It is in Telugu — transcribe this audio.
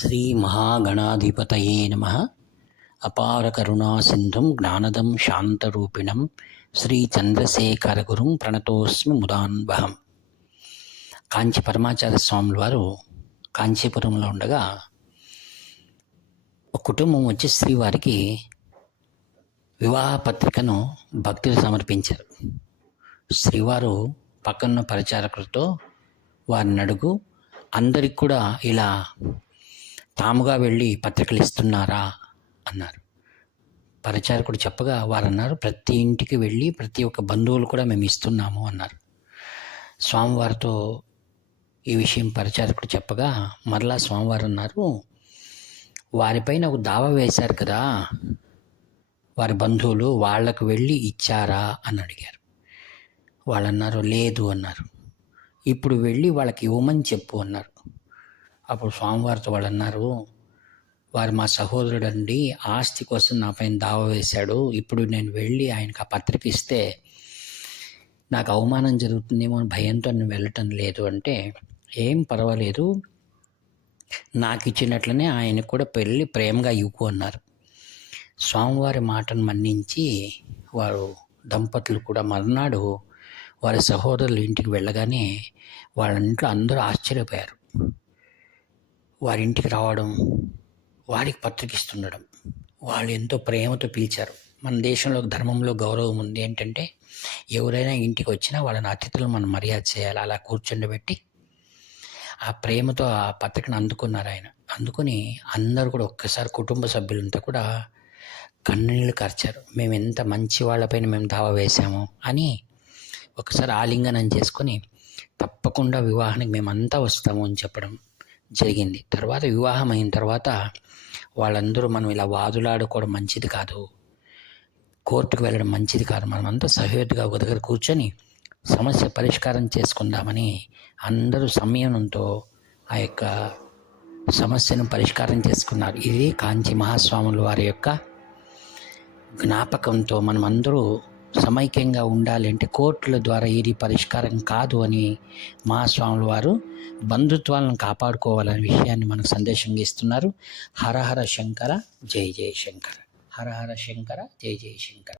శ్రీ మహాగణాధిపతయే నమః. అపార కరుణా సింధుం జ్ఞానదం శాంతరూపిణం శ్రీ చంద్రశేఖర గురుం ప్రణతోస్మి ముదాన్వహం. కాంచి పరమాచార్య స్వాముల వారు కాంచీపురంలో ఉండగా ఒక కుటుంబం వచ్చి శ్రీవారికి వివాహ పత్రికను భక్తులు సమర్పించారు. శ్రీవారు పక్కన పరిచారకులతో వారిని అడుగు, అందరికి కూడా ఇలా తాముగా వెళ్ళి పత్రికలు ఇస్తున్నారా అన్నారు. పరిచారకుడు చెప్పగా వారు అన్నారు, ప్రతి ఇంటికి వెళ్ళి ప్రతి ఒక్క బంధువులు కూడా మేము ఇస్తున్నాము అన్నారు. స్వామివారితో ఈ విషయం పరిచారకుడు చెప్పగా మరలా స్వామివారు అన్నారు, వారిపైన ఒక దావా వేశారు కదా వారి బంధువులు, వాళ్లకు వెళ్ళి ఇచ్చారా అని అడిగారు. వాళ్ళు అన్నారు లేదు అన్నారు. ఇప్పుడు వెళ్ళి వాళ్ళకి ఇవ్వమని చెప్పు అన్నారు. అప్పుడు స్వామివారితో వాళ్ళు అన్నారు, వారు మా సహోదరుడు అండి, ఆస్తి కోసం నా పైన దావా వేశాడు. ఇప్పుడు నేను వెళ్ళి ఆయనకు ఆ పత్రిక ఇస్తే నాకు అవమానం జరుగుతుందేమో అని భయంతో నేను వెళ్ళటం లేదు అంటే, ఏం పర్వాలేదు, నాకు ఇచ్చినట్లనే ఆయనకు కూడా వెళ్ళి ప్రేమగా ఇవ్వు అన్నారు. స్వామివారి మాటను మన్నించి వారు దంపతులు కూడా మర్నాడు వారి సహోదరుల ఇంటికి వెళ్ళగానే వాళ్ళ ఇంట్లో అందరూ ఆశ్చర్యపోయారు. వారి ఇంటికి రావడం, వారికి పత్రిక ఇస్తుండడం, వాళ్ళు ఎంతో ప్రేమతో పిలిచారు. మన దేశంలో ధర్మంలో గౌరవం ఉంది ఏంటంటే, ఎవరైనా ఇంటికి వచ్చినా వాళ్ళని అతిథులు మనం మర్యాద చేయాలి. అలా కూర్చుండబెట్టి ఆ ప్రేమతో ఆ పత్రికను అందుకున్నారు ఆయన. అందుకుని అందరూ కూడా ఒక్కసారి కుటుంబ సభ్యులంతా కూడా కన్నీళ్ళు కార్చారు. మేము ఎంత మంచి వాళ్ళపైన మేము దావా వేశాము అని ఒకసారి ఆలింగనం చేసుకొని తప్పకుండా వివాహానికి మేమంతా వస్తాము అని చెప్పడం జరిగింది. తర్వాత వివాహం అయిన తర్వాత వాళ్ళందరూ మనం ఇలా వాదులాడుకోవడం మంచిది కాదు, కోర్టుకు వెళ్ళడం మంచిది కాదు, మనమంతా సహృదయంగా ఒక దగ్గర కూర్చొని సమస్య పరిష్కారం చేసుకుందామని అందరూ సంయమనంతో ఆ యొక్క సమస్యను పరిష్కారం చేసుకున్నారు. ఇది కాంచి మహాస్వాముల వారి యొక్క జ్ఞాపకంతో మనం అందరూ సమైక్యంగా ఉండాలి అంటే కోర్టుల ద్వారా ఇది పరిష్కారం కాదు అని మహాస్వాముల వారు బంధుత్వాలను కాపాడుకోవాలనే విషయాన్ని మనకు సందేశంగా ఇస్తున్నారు. హర హర శంకర జై జయ శంకర, హర హర శంకర జై జయ శంకర.